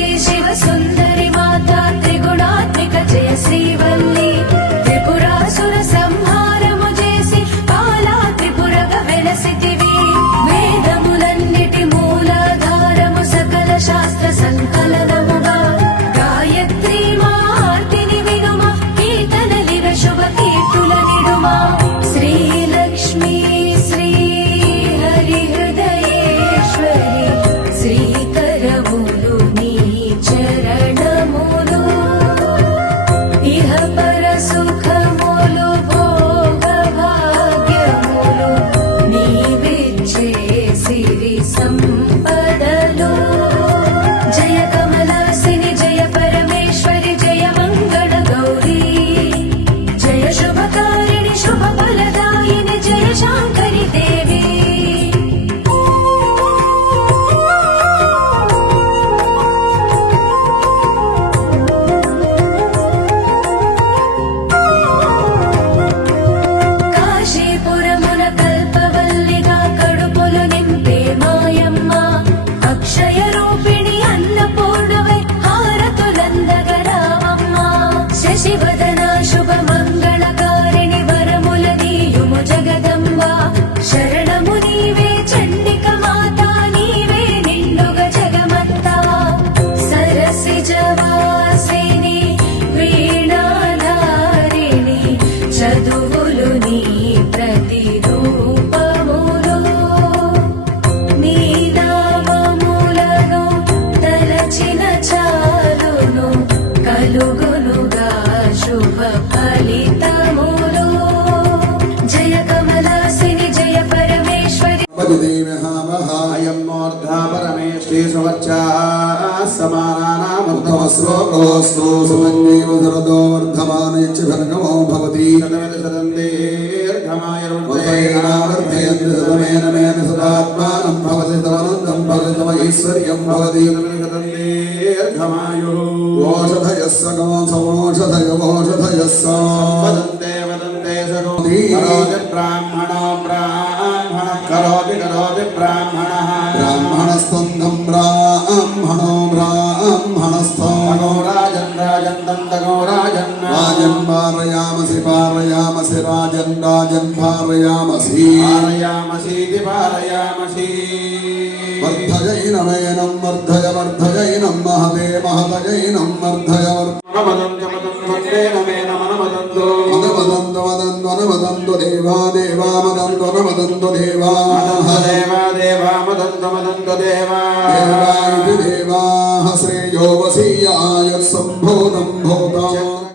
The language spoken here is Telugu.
शिवसुन्दर రూపిణి అన్నపూర్ణవై హారతులందగరావమ్మ. శశివదన పరమేశ్వరి అయం మూర్ధా పరమేష్ఠే సువర్చా సమానానామృతమస్లో శ్లోకోస్తు సుమన్యేవ శరదో వర్ధమానయచ్చ భర్గమో భవతి ఉదయనావర్ధయంతి శతమేన మేన సదాత్మానం భవతి తమనందం భవతి బ్రాహ్మణస్థం తగో రాజన్ రాజన్ తం తగో రాజన్ రాజన్ పారయామసి పారయామసి రాజన్ రాజన్ పారయామసి పారయామసీతి పారయామసీ వర్ధయైనమేనం వర్ధయ వర్ధయైనం మహదే మహదయైనం వర్ధయ మనమదం చమదం వందేన మేన మనమదంతో అనువదంతు దేవా దేవా మదంతు అనువదంతు దేవా మదంత దేవా దేవా మదంత మదంత దేవా దేవా దేవాః శ్రేయో వసీయాయ సంభూతం భూతం